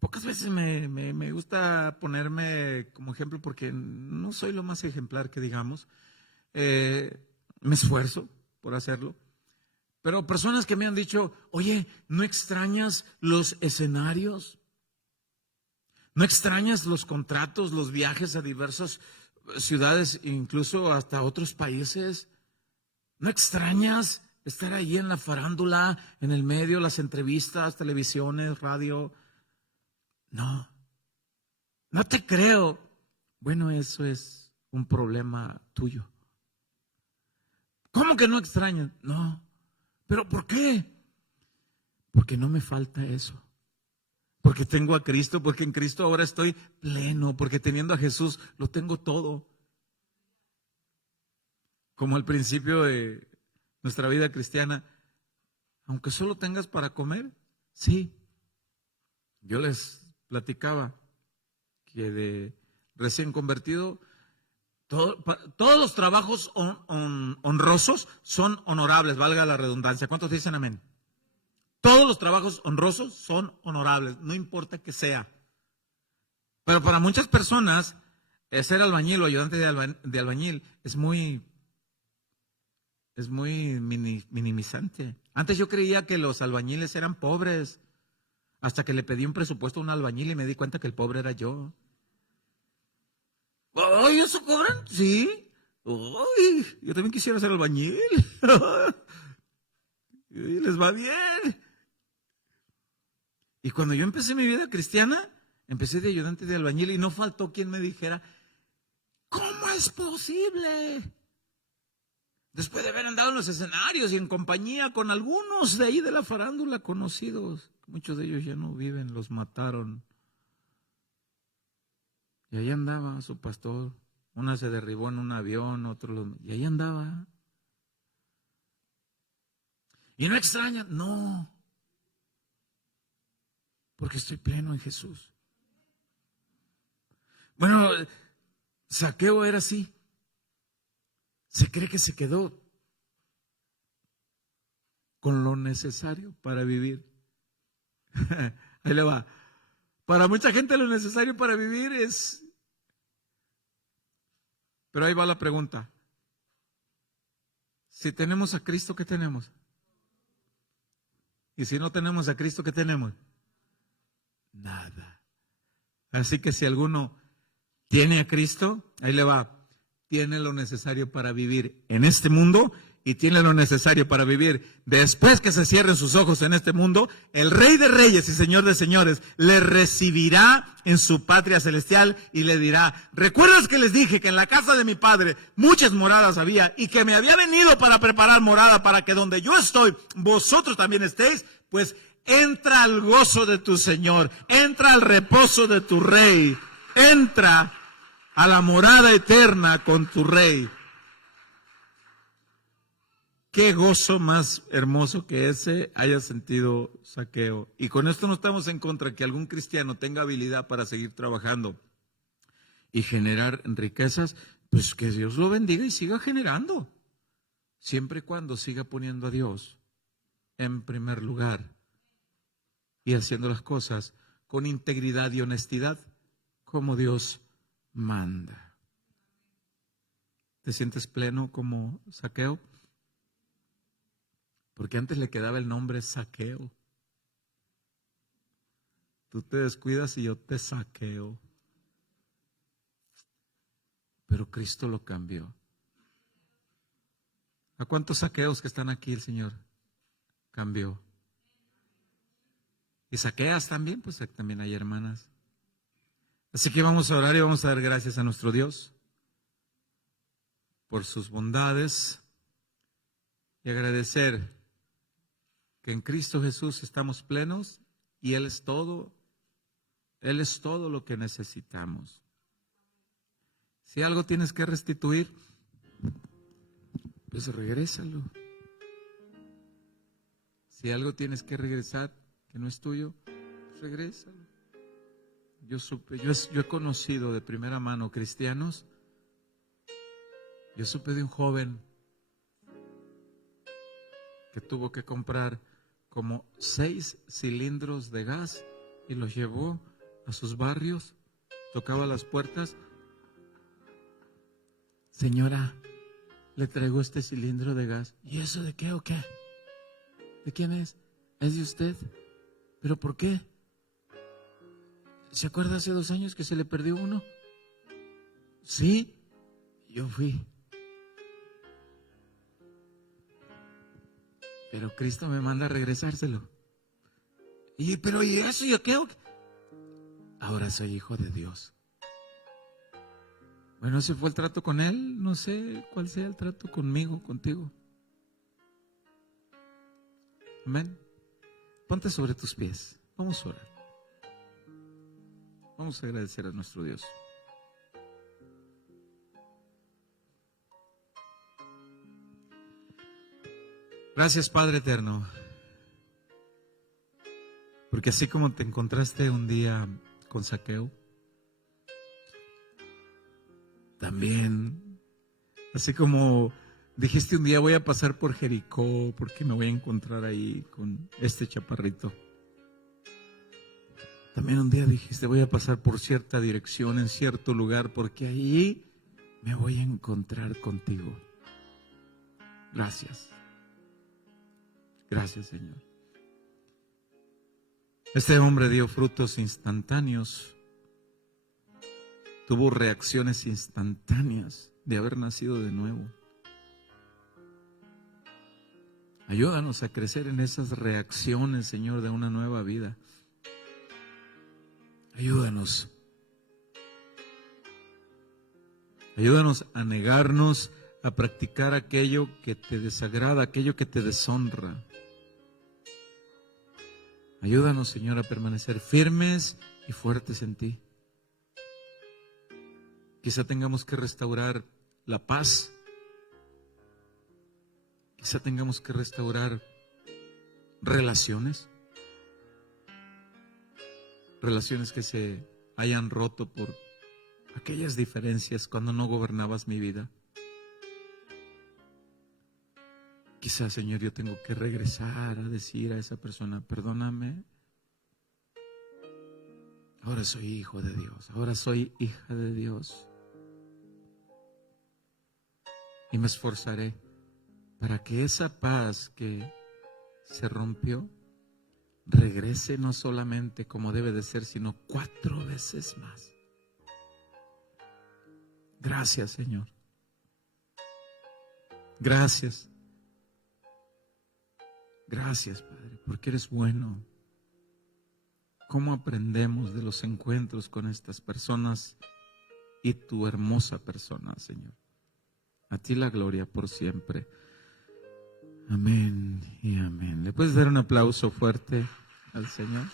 pocas veces me gusta ponerme como ejemplo porque no soy lo más ejemplar que digamos. Me esfuerzo por hacerlo. Pero personas que me han dicho, oye, ¿no extrañas los escenarios? ¿No extrañas los contratos, los viajes a diversas ciudades, incluso hasta otros países? ¿No extrañas estar ahí en la farándula, en el medio, las entrevistas, televisiones, radio? No, no te creo. Bueno, eso es un problema tuyo. ¿Cómo que no extrañas? No. ¿Pero por qué? Porque no me falta eso. Porque tengo a Cristo, porque en Cristo ahora estoy pleno, porque teniendo a Jesús lo tengo todo. Como al principio de nuestra vida cristiana, aunque solo tengas para comer, sí. Yo les platicaba que de recién convertido, todos los trabajos honrosos son honorables, valga la redundancia. ¿Cuántos dicen amén? Todos los trabajos honrosos son honorables, no importa que sea. Pero para muchas personas, ser albañil o ayudante de albañil es muy minimizante. Antes yo creía que los albañiles eran pobres, hasta que le pedí un presupuesto a un albañil y me di cuenta que el pobre era yo. ¡Ay, eso cobran! Sí. ¡Ay, yo también quisiera ser albañil! Y les va bien. Y cuando yo empecé mi vida cristiana, empecé de ayudante de albañil y no faltó quien me dijera, ¿cómo es posible? Después de haber andado en los escenarios y en compañía con algunos de ahí de la farándula conocidos, muchos de ellos ya no viven, los mataron. Y ahí andaba su pastor. Una se derribó en un avión, y ahí andaba. ¿Y no extraña? No. Porque estoy pleno en Jesús. Bueno, Zaqueo era así. Se cree que se quedó con lo necesario para vivir. Ahí le va. Para mucha gente lo necesario para vivir es... Pero ahí va la pregunta. Si tenemos a Cristo, ¿qué tenemos? Y si no tenemos a Cristo, ¿qué tenemos? Nada. Así que si alguno tiene a Cristo, ahí le va. Tiene lo necesario para vivir en este mundo y tiene lo necesario para vivir. Después que se cierren sus ojos en este mundo, el Rey de Reyes y Señor de Señores le recibirá en su patria celestial y le dirá: ¿recuerdas que les dije que en la casa de mi Padre muchas moradas había y que me había venido para preparar morada para que donde yo estoy, vosotros también estéis? Pues entra al gozo de tu Señor, entra al reposo de tu Rey, entra a la morada eterna con tu Rey. Qué gozo más hermoso que ese haya sentido Zaqueo. Y con esto no estamos en contra que algún cristiano tenga habilidad para seguir trabajando y generar riquezas. Pues que Dios lo bendiga y siga generando, siempre y cuando siga poniendo a Dios en primer lugar y haciendo las cosas con integridad y honestidad como Dios manda. ¿Te sientes pleno como Zaqueo? Porque antes le quedaba el nombre Zaqueo. Tú te descuidas y yo te saqueo. Pero Cristo lo cambió. ¿A cuántos saqueos que están aquí el Señor cambió? Y saqueas también, pues también hay hermanas. Así que vamos a orar y vamos a dar gracias a nuestro Dios por sus bondades y agradecer que en Cristo Jesús estamos plenos y Él es todo lo que necesitamos. Si algo tienes que restituir, pues regrésalo. Si algo tienes que regresar que no es tuyo, pues regrésalo. Yo he conocido de primera mano cristianos. Yo supe de un joven que tuvo que comprar como 6 cilindros de gas y los llevó a sus barrios, tocaba las puertas. Señora, le traigo este cilindro de gas. ¿Y eso de qué o qué? ¿De quién es? ¿Es de usted? ¿Pero por qué? ¿Se acuerda hace 2 años que se le perdió uno? Sí, yo fui. Pero Cristo me manda a regresárselo. ¿Y eso yo qué? Ahora soy hijo de Dios. Bueno, ese fue el trato con Él. No sé cuál sea el trato conmigo, contigo. Amén. Ponte sobre tus pies. Vamos a orar. Vamos a agradecer a nuestro Dios. Gracias, Padre eterno, porque así como te encontraste un día con Zaqueo, también, así como dijiste un día: voy a pasar por Jericó porque me voy a encontrar ahí con este chaparrito. También un día dijiste: voy a pasar por cierta dirección en cierto lugar porque ahí me voy a encontrar contigo. Gracias. Gracias, Señor. Este hombre dio frutos instantáneos. Tuvo reacciones instantáneas de haber nacido de nuevo. Ayúdanos a crecer en esas reacciones, Señor, de una nueva vida. Ayúdanos. Ayúdanos a negarnos a practicar aquello que te desagrada, aquello que te deshonra. Ayúdanos, Señor, a permanecer firmes y fuertes en ti. Quizá tengamos que restaurar la paz. Quizá tengamos que restaurar relaciones. Relaciones que se hayan roto por aquellas diferencias cuando no gobernabas mi vida. Quizás, Señor, yo tengo que regresar a decir a esa persona: perdóname. Ahora soy hijo de Dios. Ahora soy hija de Dios. Y me esforzaré para que esa paz que se rompió regrese no solamente como debe de ser, sino 4 veces más. Gracias, Señor. Gracias. Gracias, Padre, porque eres bueno. ¿Cómo aprendemos de los encuentros con estas personas y tu hermosa persona, Señor? A ti la gloria por siempre. Amén y amén. ¿Le puedes dar un aplauso fuerte al Señor?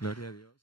Gloria a Dios.